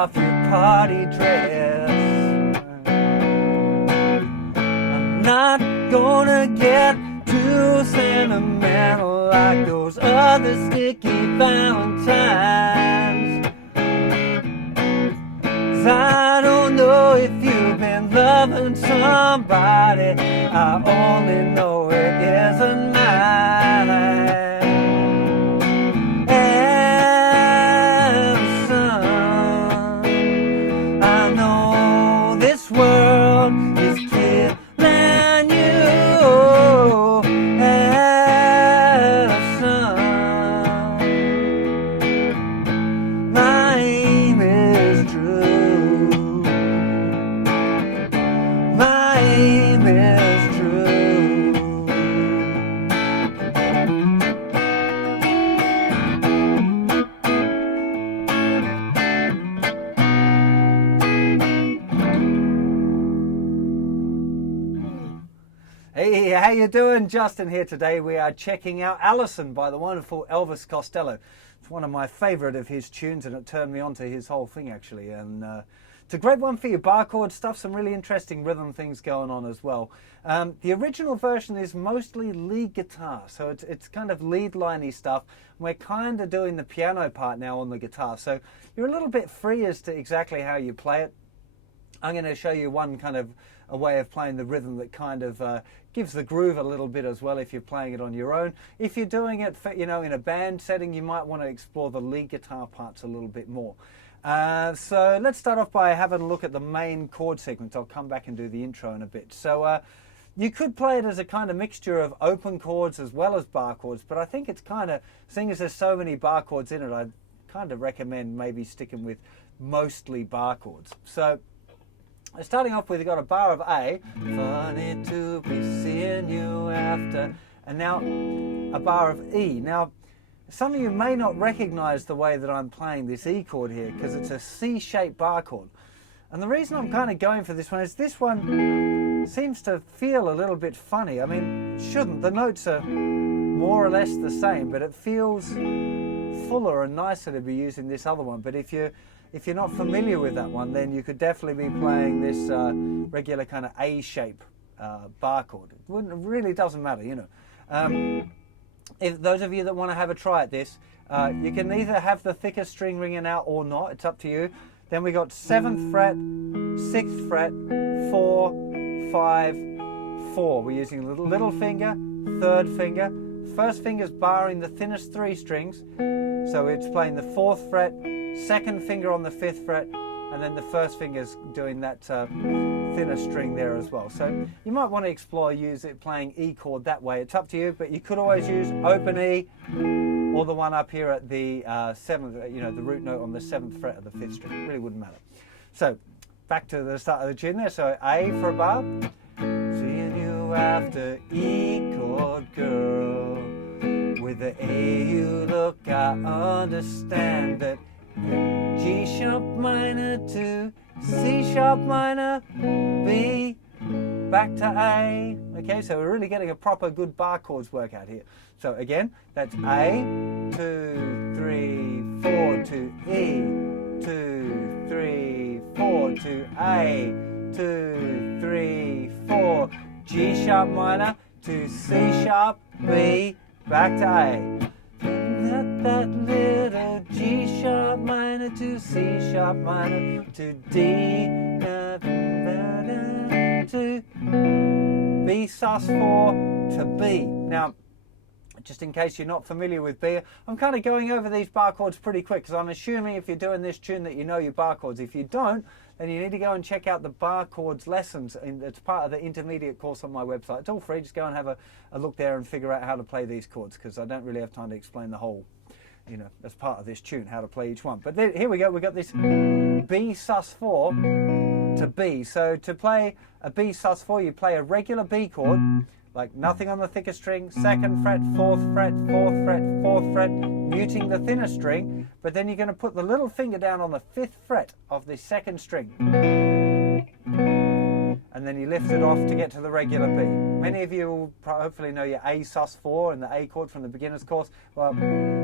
off your party dress. I'm not gonna get too sentimental like those other sticky Valentines. 'Cause I don't know if you've been loving somebody, I only know it isn't mine. Alison, I know this world is killing you. Alison, my aim is true. My aim is true. Hey, how you doing? Justin here today. We are checking out Alison by the wonderful Elvis Costello. It's one of my favourite of his tunes, and it turned me on to his whole thing actually. And it's a great one for your bar chord stuff, some really interesting rhythm things going on as well. The original version is mostly lead guitar, so it's kind of lead liney stuff. We're kind of doing the piano part now on the guitar, so you're a little bit free as to exactly how you play it. I'm going to show you one kind of a way of playing the rhythm that kind of gives the groove a little bit as well if you're playing it on your own. If you're doing it for, in a band setting, you might want to explore the lead guitar parts a little bit more. So let's start off by having a look at the main chord sequence. I'll come back and do the intro in a bit. So you could play it as a kind of mixture of open chords as well as bar chords, but I think it's kind of, seeing as there's so many bar chords in it, I'd kind of recommend maybe sticking with mostly bar chords. So starting off with, you've got a bar of A, funny to be seeing you after, and now a bar of E. Now, some of you may not recognize the way that I'm playing this E chord here because it's a C-shaped bar chord. And the reason I'm kind of going for this one is this one seems to feel a little bit funny. I mean, it shouldn't. The notes are more or less the same, but it feels fuller and nicer to be using this other one. But if you're not familiar with that one, then you could definitely be playing this regular kind of A-shape bar chord. It really doesn't matter, If those of you that want to have a try at this, you can either have the thicker string ringing out or not. It's up to you. Then we got 7th fret, 6th fret, 4, 5, 4. We're using a little finger, 3rd finger. First finger's barring the thinnest 3 strings, so it's playing the 4th fret, 2nd finger on the 5th fret, and then the 1st finger's doing that thinner string there as well. So you might want to explore playing E chord that way. It's up to you, but you could always use open E or the one up here at the 7th, the root note on the 7th fret of the 5th string. It really wouldn't matter. So back to the start of the tune there. So A for a bar. Seeing you after E chord, girl. With the A you look, I understand that G sharp minor to C sharp minor, B, back to A. Okay, so we're really getting a proper good bar chords workout here. So again, that's A, 2, 3, 4 to E, 2, 3, 4 to A, 2, 3, 4, G sharp minor to C sharp, B, back to A. That little G sharp minor to C sharp minor to D to B sus4 to B. Now, just in case you're not familiar with B, I'm kind of going over these bar chords pretty quick because I'm assuming if you're doing this tune that you know your bar chords. If you don't, then you need to go and check out the bar chords lessons. It's part of the intermediate course on my website. It's all free. Just go and have a look there and figure out how to play these chords because I don't really have time to explain the whole, as part of this tune, how to play each one. But then, here we go. We've got this B sus4 to B. So to play a B sus4, you play a regular B chord, like nothing on the thicker string, 2nd fret, 4th fret, 4th fret, 4th fret, muting the thinner string, but then you're going to put the little finger down on the 5th fret of the 2nd string. And then you lift it off to get to the regular B. Many of you will hopefully know your A sus4 and the A chord from the beginner's course. Well,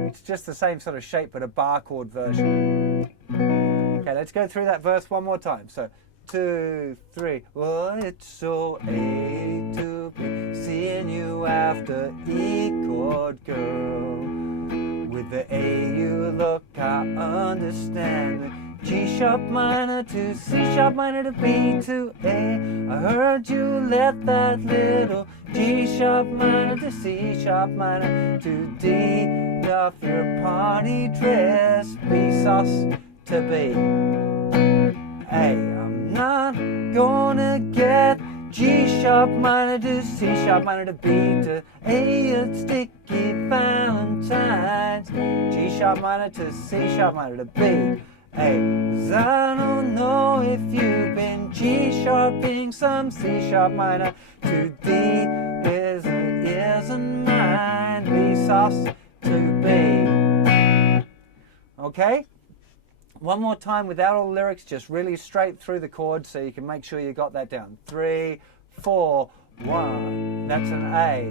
it's just the same sort of shape, but a bar chord version. Okay, let's go through that verse one more time. So, 2, 3. Oh, it's so A to B, seeing you after E chord, girl. With the A you look, I understand. The G sharp minor to C sharp minor to B to A. I heard you let that little G sharp minor to C sharp minor to D off your party dress. B sus to B. A, I'm not gonna get G sharp minor to C sharp minor to B to A, it's sticky Valentine's. G sharp minor to C sharp minor to B. A, 'cause I don't know if you've been G sharping some C sharp minor to D. Isn't mine. B sus to B. Okay? One more time without all the lyrics, just really straight through the chords so you can make sure you got that down. 3, 4, 1. That's an A.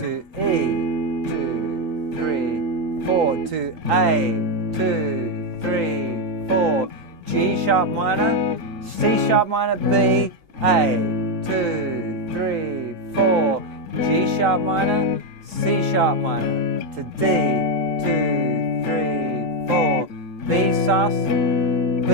To E. 2, 3, 4. To A. 2, 3, 4. G sharp minor. C sharp minor. B. A. 2, 3, 4. G sharp minor. C sharp minor. To D. 2, 3, 4. B sus, B,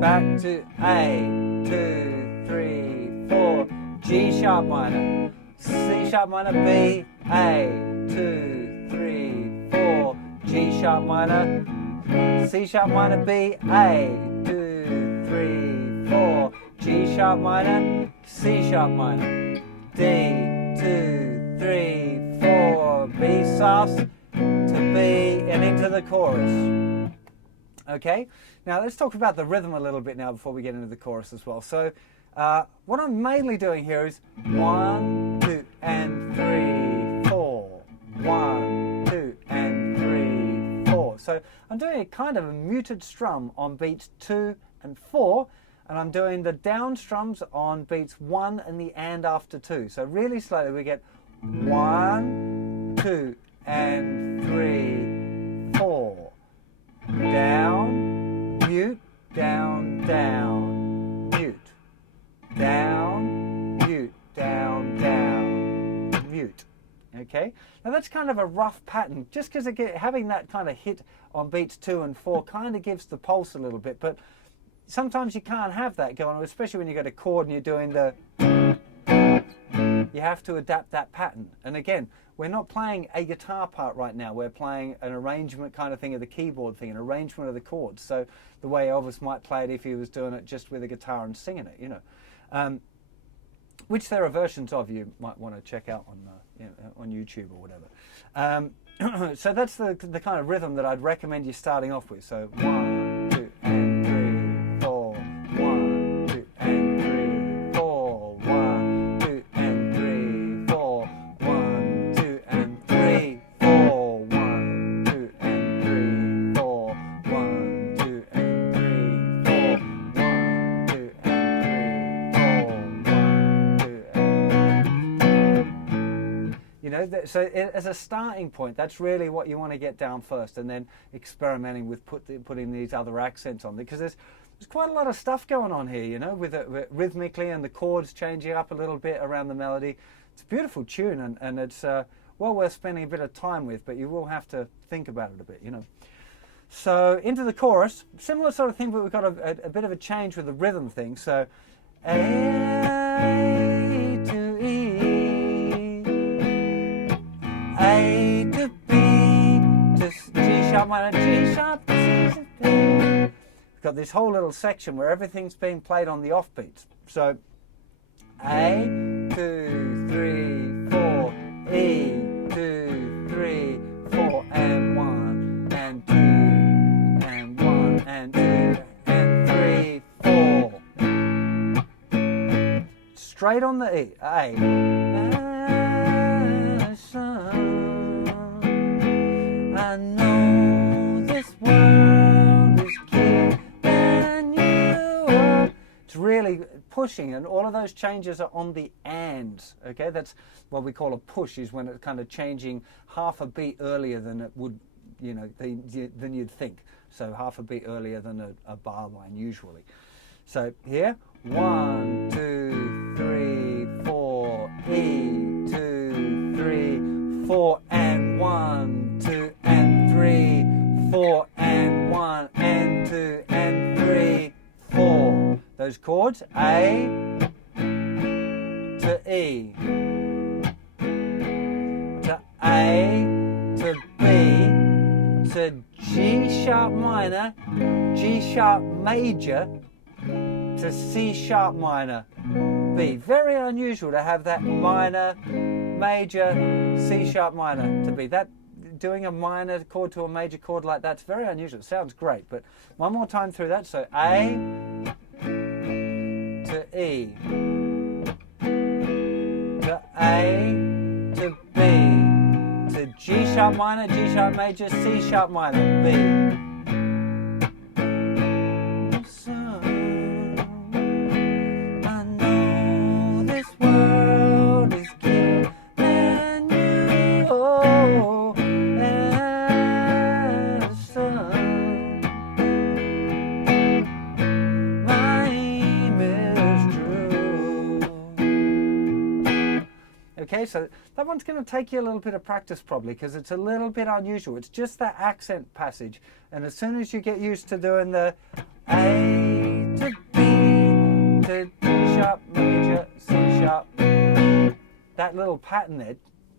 back to A, 2, 3, 4, G sharp minor, C sharp minor, B, A, 2, 3, 4, G sharp minor, C sharp minor, B, A, 2, 3, 4, G sharp minor, C sharp minor, D, 2, 3, 4, B sus to B and into the chorus. Okay, now let's talk about the rhythm a little bit now before we get into the chorus as well. So what I'm mainly doing here is 1, 2, and 3, 4. 1, 2, and 3, 4. So I'm doing a kind of a muted strum on beats 2 and 4, and I'm doing the down strums on beats 1 and the and after 2. So really slowly we get 1, 2, and 3, 4. Down, mute, down, down, mute. Down, mute, down, down, mute. Okay? Now that's kind of a rough pattern, just because having that kind of hit on beats 2 and 4 kind of gives the pulse a little bit, but sometimes you can't have that going on, especially when you got a chord and you're doing the... You have to adapt that pattern. And again, we're not playing a guitar part right now. We're playing an arrangement kind of thing of the keyboard thing, an arrangement of the chords. So the way Elvis might play it if he was doing it just with a guitar and singing it, you know. Which there are versions of you might want to check out on YouTube or whatever. So that's the kind of rhythm that I'd recommend you starting off with. So 1, 2, and 3, 4. 1, 2, and 3, 4. 1, 2, and 3, 4. 1, 2, and 3, 4. 1, 2, and 3, 4. 1, 2, and 3, 4. 1, 2, and 3, 4. 1, 2, and 3. You know, so as a starting point, that's really what you want to get down first, and then experimenting with putting these other accents on, because there's quite a lot of stuff going on here, you know, with it rhythmically and the chords changing up a little bit around the melody. It's a beautiful tune, and it's well worth spending a bit of time with, but you will have to think about it a bit, you know. So into the chorus, similar sort of thing, but we've got a bit of a change with the rhythm thing. So A to E, A to B, to G sharp minor, G sharp, C to B. We've got this whole little section where everything's being played on the offbeats. So A, 2, 3, 4, E, 2, 3, 4, and 1, and 2, and 1, and 2, and 3, 4. Straight on the E, A. I know this world is keeping you up. It's really pushing, and all of those changes are on the ands. Okay, that's what we call a push, is when it's kind of changing half a beat earlier than it would you know, than you'd think. So half a beat earlier than a bar line usually. So here, 1, 2, 3, 4, E, 2, 3, 4, and 1, 2, and 3, 4, and 1, and 2, and 3, 4. Those chords, A to E, to A, to B, to G sharp minor, G sharp major, to C sharp minor, B. Very unusual to have that minor, major, C sharp minor to B. That doing a minor chord to a major chord like that's very unusual. It sounds great, but one more time through that. So A to E, to A, to B, to G sharp minor, G sharp major, C sharp minor, B. Okay, so that one's going to take you a little bit of practice probably because it's a little bit unusual. It's just that accent passage. And as soon as you get used to doing the A to B to D sharp major, C sharp, that little pattern there,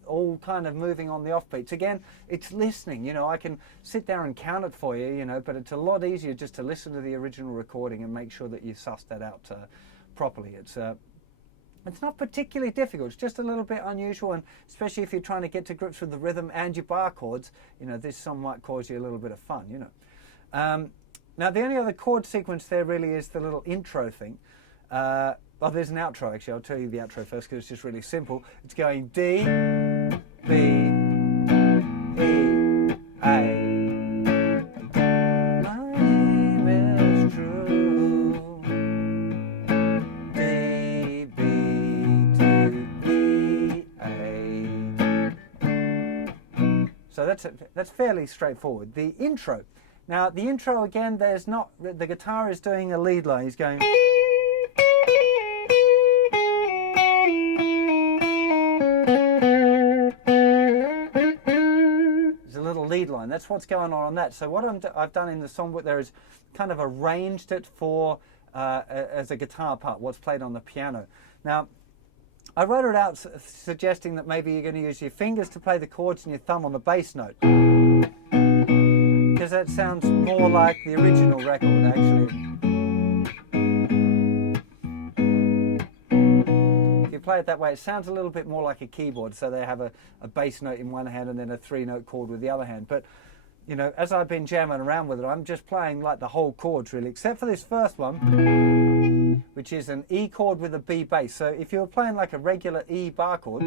all kind of moving on the offbeats. Again, it's listening. You know, I can sit there and count it for you, you know, but it's a lot easier just to listen to the original recording and make sure that you suss that out properly. It's not particularly difficult. It's just a little bit unusual, and especially if you're trying to get to grips with the rhythm and your bar chords, you know, this song might cause you a little bit of fun, you know. Now, the only other chord sequence there really is the little intro thing. Well, there's an outro, actually. I'll tell you the outro first because it's just really simple. It's going D, B, E, A. So that's fairly straightforward. The intro. Now, the intro, again, there's not, the guitar is doing a lead line. He's going. There's a little lead line. That's what's going on that. So what I've done in the songbook there is kind of arranged it for as a guitar part, what's played on the piano. Now, I wrote it out suggesting that maybe you're going to use your fingers to play the chords and your thumb on the bass note. Because that sounds more like the original record, actually. If you play it that way, it sounds a little bit more like a keyboard. So they have a bass note in one hand and then a 3-note chord with the other hand. But, you know, as I've been jamming around with it, I'm just playing like the whole chords, really, except for this first one, which is an E chord with a B bass. So if you were playing like a regular E bar chord,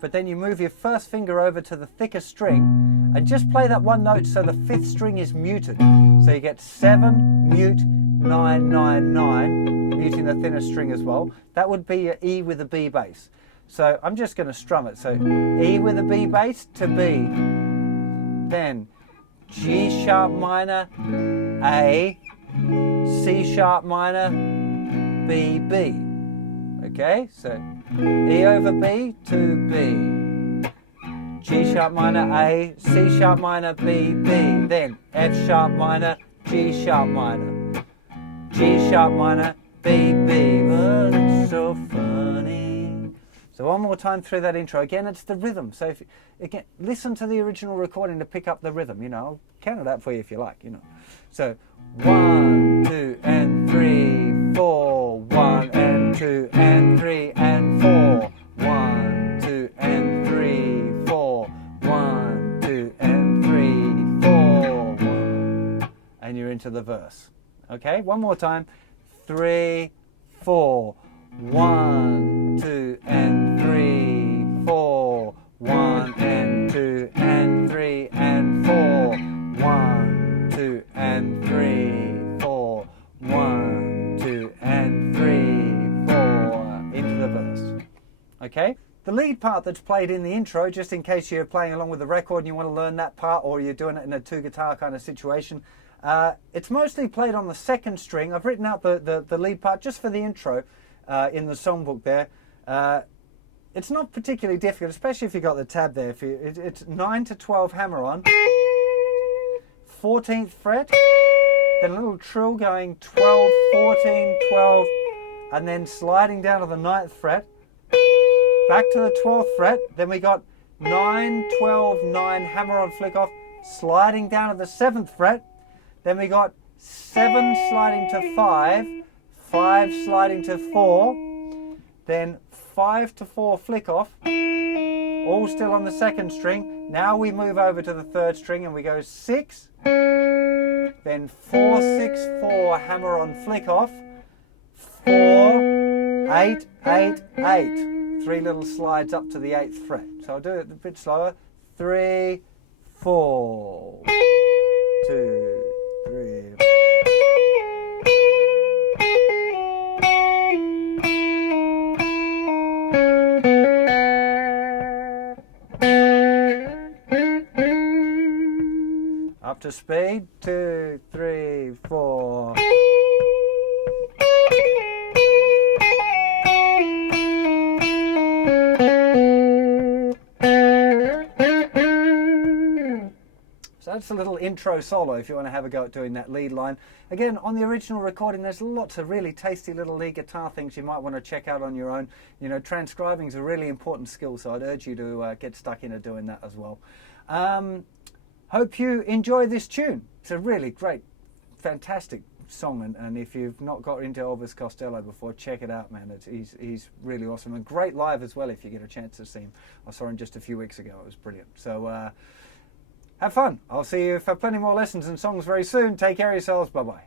but then you move your first finger over to the thicker string and just play that one note so the 5th string is muted. So you get 7, mute, 9, 9, 9, muting the thinner string as well. That would be your E with a B bass. So I'm just going to strum it. So E with a B bass to B. Then G sharp minor, A, C sharp minor, B, B. Okay, so E over B to B. G sharp minor, A, C sharp minor, B, B. Then F sharp minor, G sharp minor, G sharp minor, B, B. Oh, that's so funny. So one more time through that intro. Again, it's the rhythm. So if again, listen to the original recording to pick up the rhythm. You know, I'll count it out for you if you like. You know, so 1, 2, and 3, 4. 1 and 2 and 3 and 4. 1, 2 and 3, 4. 1, 2 and 3, 4. 1. And you're into the verse. Okay, one more time. 3, 4. 1, 2 and 3, 4. 1 and 2 and 3 and 4. 1, 2 and 3, 4. 1, 2 and 3, 4. Into the verse. Okay? The lead lead part that's played in the intro, just in case you're playing along with the record and you want to learn that part, or you're doing it in a two guitar kind of situation. It's mostly played on the second string. I've written out the lead part just for the intro in the songbook there. It's not particularly difficult, especially if you've got the tab there. It's 9 to 12 hammer on, 14th fret, then a little trill going 12, 14, 12, and then sliding down to the 9th fret, back to the 12th fret, then we got 9, 12, 9, hammer on, flick off, sliding down to the 7th fret, then we got 7 sliding to 5, 5 sliding to 4, then 5 to 4 flick off, all still on the second string. Now we move over to the third string and we go 6, then 4, 6, 4, hammer on, flick off, 4, 8, 8, 8. 3 little slides up to the 8th fret. So I'll do it a bit slower. 3, 4, 2, 3. Up to speed. 2, 3, 4. So that's a little intro solo if you want to have a go at doing that lead line. Again, on the original recording, there's lots of really tasty little lead guitar things you might want to check out on your own. You know, transcribing is a really important skill, so I'd urge you to get stuck into doing that as well. Hope you enjoy this tune. It's a really great, fantastic song, and if you've not got into Elvis Costello before, check it out, man. He's really awesome, and great live as well if you get a chance to see him. I saw him just a few weeks ago. It was brilliant. So have fun. I'll see you for plenty more lessons and songs very soon. Take care of yourselves. Bye-bye.